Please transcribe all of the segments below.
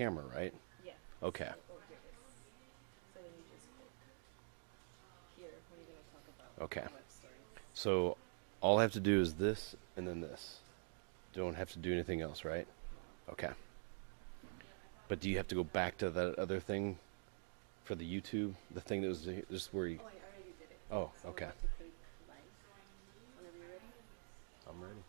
camera, right? Yeah. Okay. So, oh, here it is. So then you just click here when you're going to talk about Okay. web stories. So all I have to do is this and then this. Don't have to do anything else, right? Okay. But do you have to go back to that other thing for the YouTube? The thing that was just where you. Oh, I already did it. Oh, So okay. you have to click live whenever you're ready. I'm ready.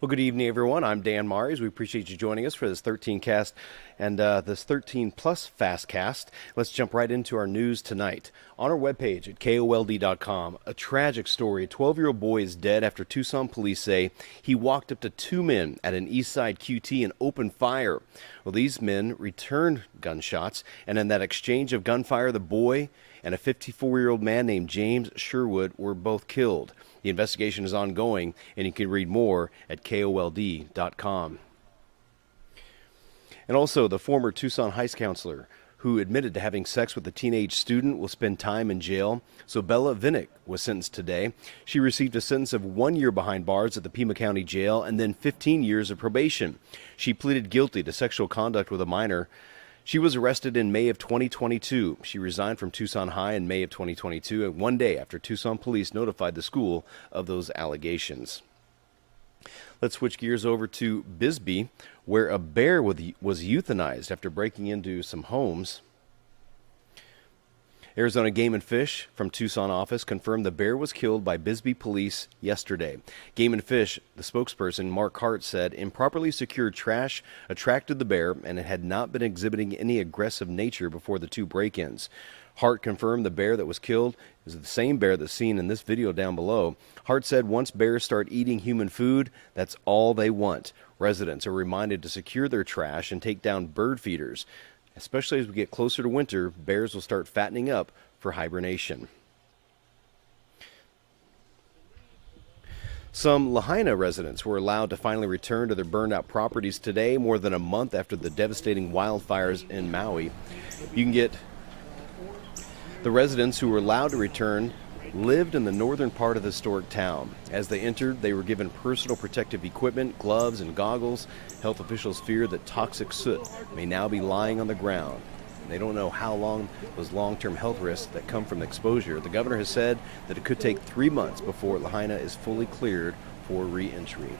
Well, good evening, everyone. I'm Dan Mares. We appreciate you joining us for this 13 cast and this 13 plus FastCast. Let's jump right into our news tonight. On our webpage at KOLD.com, a tragic story. A 12-year-old boy is dead after Tucson police say he walked up to two men at an Eastside QT and opened fire. Well, these men returned gunshots, and in that exchange of gunfire, the boy and a 54-year-old man named James Sherwood were both killed. The investigation is ongoing, and you can read more at KOLD.com. And also, the former Tucson High counselor who admitted to having sex with a teenage student will spend time in jail. So Bella Vinnick was sentenced today. She received a sentence of 1 year behind bars at the Pima County Jail and then 15 years of probation. She pleaded guilty to sexual conduct with a minor. She was arrested in May of 2022. She resigned from Tucson High in May of 2022, one day after Tucson police notified the school of those allegations. Let's switch gears over to Bisbee, where a bear was euthanized after breaking into some homes. Arizona Game and Fish from Tucson office confirmed the bear was killed by Bisbee police yesterday. Game and Fish, the spokesperson, Mark Hart, said improperly secured trash attracted the bear and it had not been exhibiting any aggressive nature before the two break-ins. Hart confirmed the bear that was killed is the same bear that's seen in this video down below. Hart said once bears start eating human food, that's all they want. Residents are reminded to secure their trash and take down bird feeders. Especially as we get closer to winter, bears will start fattening up for hibernation. Some Lahaina residents were allowed to finally return to their burned-out properties today, more than a month after the devastating wildfires in Maui. You can get the residents who were allowed to return lived in the northern part of the historic town. As they entered, they were given personal protective equipment, gloves, and goggles. Health officials fear that toxic soot may now be lying on the ground. They don't know how long those long-term health risks that come from exposure. The governor has said that it could take 3 months before Lahaina is fully cleared for re-entry.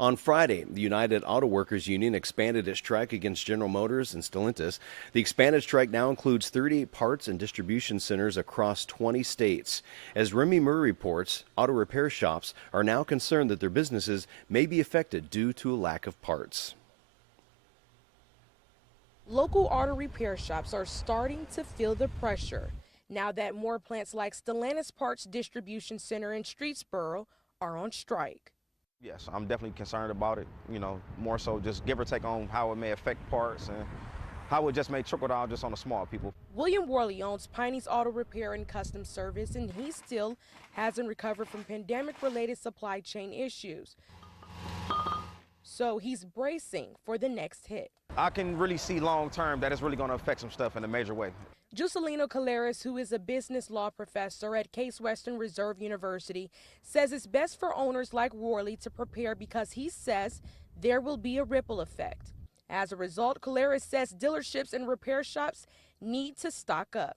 On Friday, the United Auto Workers Union expanded its strike against General Motors and Stellantis. The expanded strike now includes 38 parts and distribution centers across 20 states. As Remy Murray reports, auto repair shops are now concerned that their businesses may be affected due to a lack of parts. Local auto repair shops are starting to feel the pressure now that more plants like Stellantis Parts Distribution Center in Streetsboro are on strike. Yes, I'm definitely concerned about it, more so just give or take on how it may affect parts and how it just may trickle down just on the small people. William Worley owns Piney's Auto Repair and Custom Service, and he still hasn't recovered from pandemic-related supply chain issues. So he's bracing for the next hit. I can really see long-term that it's really going to affect some stuff in a major way. Juscelino Caleres, who is a business law professor at Case Western Reserve University, says it's best for owners like Worley to prepare because he says there will be a ripple effect. As a result, Caleres says dealerships and repair shops need to stock up.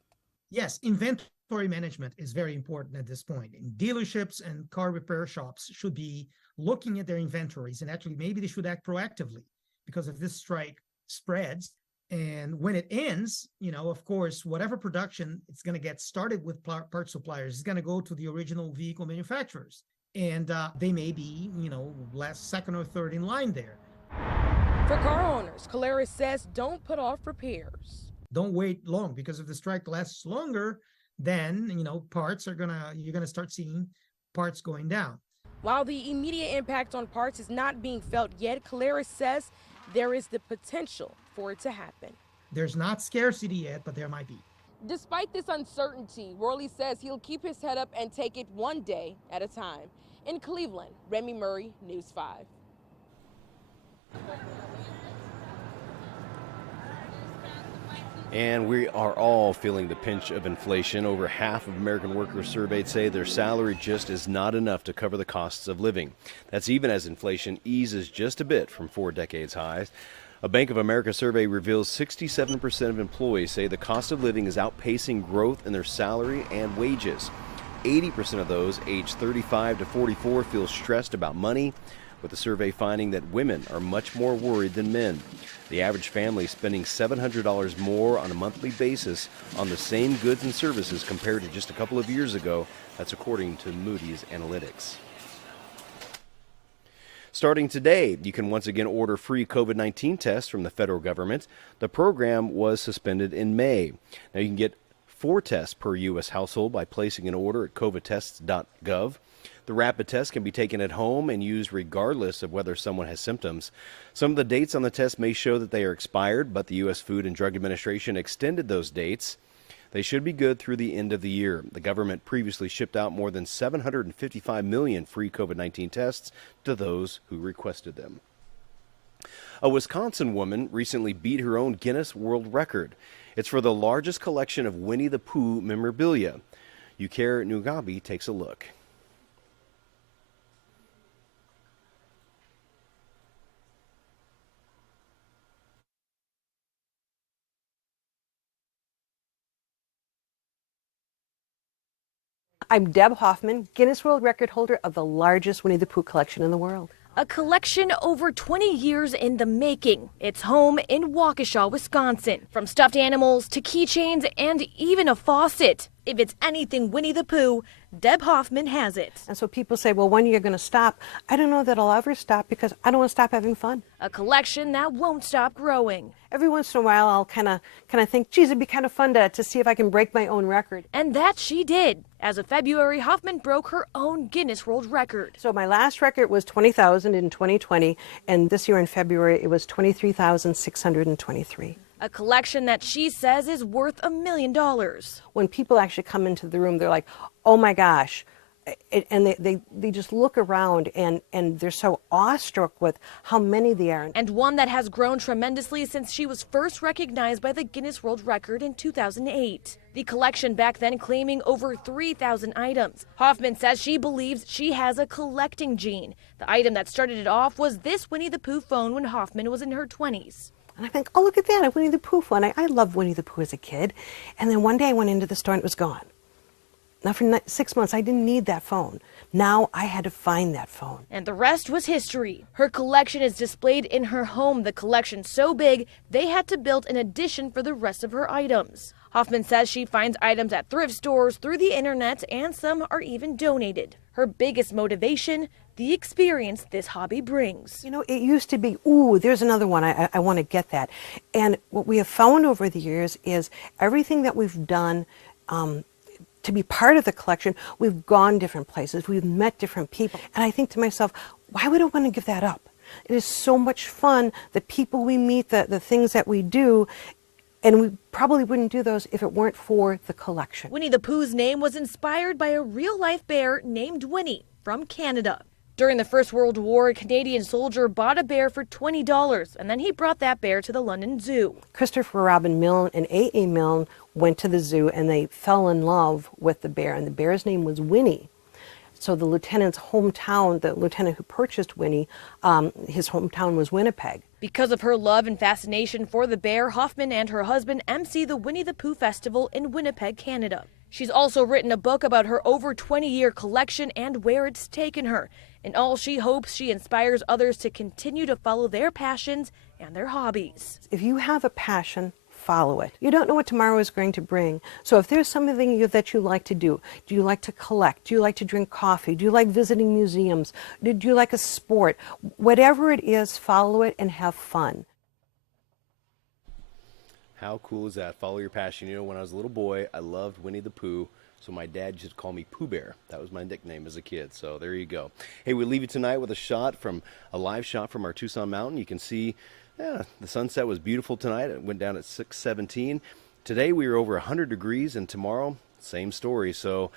Yes, inventory management is very important at this point. And dealerships and car repair shops should be looking at their inventories, and actually maybe they should act proactively, because if this strike spreads and when it ends, of course, whatever production it's going to get started with part suppliers is going to go to the original vehicle manufacturers. And they may be, last, second or third in line there. For car owners, Caleres says don't put off repairs. Don't wait long, because if the strike lasts longer, then, parts you're going to start seeing parts going down. While the immediate impact on parts is not being felt yet, Caleres says there is the potential for it to happen. There's not scarcity yet, but there might be. Despite this uncertainty, Worley says he'll keep his head up and take it one day at a time. In Cleveland, Remy Murray, News 5. And we are all feeling the pinch of inflation. Over half of American workers surveyed say their salary just is not enough to cover the costs of living. That's even as inflation eases just a bit from 4 decades highs. A Bank of America survey reveals 67% of employees say the cost of living is outpacing growth in their salary and wages. 80% of those aged 35 to 44 feel stressed about money, with the survey finding that women are much more worried than men. The average family is spending $700 more on a monthly basis on the same goods and services compared to just a couple of years ago. That's according to Moody's Analytics. Starting today, you can once again order free COVID-19 tests from the federal government. The program was suspended in May. Now you can get 4 tests per U.S. household by placing an order at covidtests.gov. The rapid test can be taken at home and used regardless of whether someone has symptoms. Some of the dates on the test may show that they are expired, but the U.S. Food and Drug Administration extended those dates. They should be good through the end of the year. The government previously shipped out more than 755 million free COVID-19 tests to those who requested them. A Wisconsin woman recently beat her own Guinness World Record. It's for the largest collection of Winnie the Pooh memorabilia. Yukare Nugabi takes a look. I'm Deb Hoffman, Guinness World Record holder of the largest Winnie the Pooh collection in the world. A collection over 20 years in the making. It's home in Waukesha, Wisconsin. From stuffed animals to keychains and even a faucet. If it's anything Winnie the Pooh, Deb Hoffman has it. And so people say, well, when are you going to stop? I don't know that I'll ever stop because I don't want to stop having fun. A collection that won't stop growing. Every once in a while, I'll kind of think, geez, it'd be kind of fun to see if I can break my own record. And that she did. As of February, Hoffman broke her own Guinness World Record. So my last record was 20,000 in 2020, and this year in February, it was 23,623. A collection that she says is worth $1 million. When people actually come into the room, they're like, oh my gosh. And they just look around and they're so awestruck with how many there are. And one that has grown tremendously since she was first recognized by the Guinness World Record in 2008. The collection back then claiming over 3,000 items. Hoffman says she believes she has a collecting gene. The item that started it off was this Winnie the Pooh phone when Hoffman was in her 20s. And I think, oh, look at that, a Winnie the Pooh phone. I loved Winnie the Pooh as a kid. And then one day I went into the store and it was gone. Now for 6 months, I didn't need that phone. Now I had to find that phone. And the rest was history. Her collection is displayed in her home. The collection so big, they had to build an addition for the rest of her items. Hoffman says she finds items at thrift stores, through the internet, and some are even donated. Her biggest motivation, the experience this hobby brings. You know, it used to be, ooh, there's another one, I want to get that. And what we have found over the years is everything that we've done to be part of the collection, we've gone different places, we've met different people. And I think to myself, why would I want to give that up? It is so much fun, the people we meet, the things that we do, and we probably wouldn't do those if it weren't for the collection. Winnie the Pooh's name was inspired by a real-life bear named Winnie from Canada. During the First World War, a Canadian soldier bought a bear for $20, and then he brought that bear to the London Zoo. Christopher Robin Milne and A.A. Milne went to the zoo and they fell in love with the bear, and the bear's name was Winnie. So the lieutenant's hometown, the lieutenant who purchased Winnie, his hometown was Winnipeg. Because of her love and fascination for the bear, Hoffman and her husband MC the Winnie the Pooh Festival in Winnipeg, Canada. She's also written a book about her over 20-year collection and where it's taken her. In all, she hopes she inspires others to continue to follow their passions and their hobbies. If you have a passion, follow it. You don't know what tomorrow is going to bring. So if there's something that you like to do you like to collect? Do you like to drink coffee? Do you like visiting museums? Do you like a sport? Whatever it is, follow it and have fun. How cool is that? Follow your passion. You know, when I was a little boy, I loved Winnie the Pooh. So my dad used to call me Pooh Bear. That was my nickname as a kid. So there you go. Hey, we leave you tonight with a live shot from our Tucson mountain. You can see the sunset was beautiful tonight. It went down at 6:17. Today we were over 100 degrees, and tomorrow, same story. So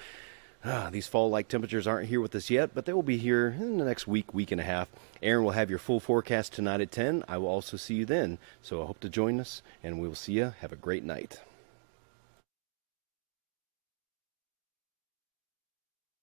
These fall-like temperatures aren't here with us yet, but they will be here in the next week, week and a half. Aaron will have your full forecast tonight at 10. I will also see you then. So I hope to join us, and we will see you. Have a great night.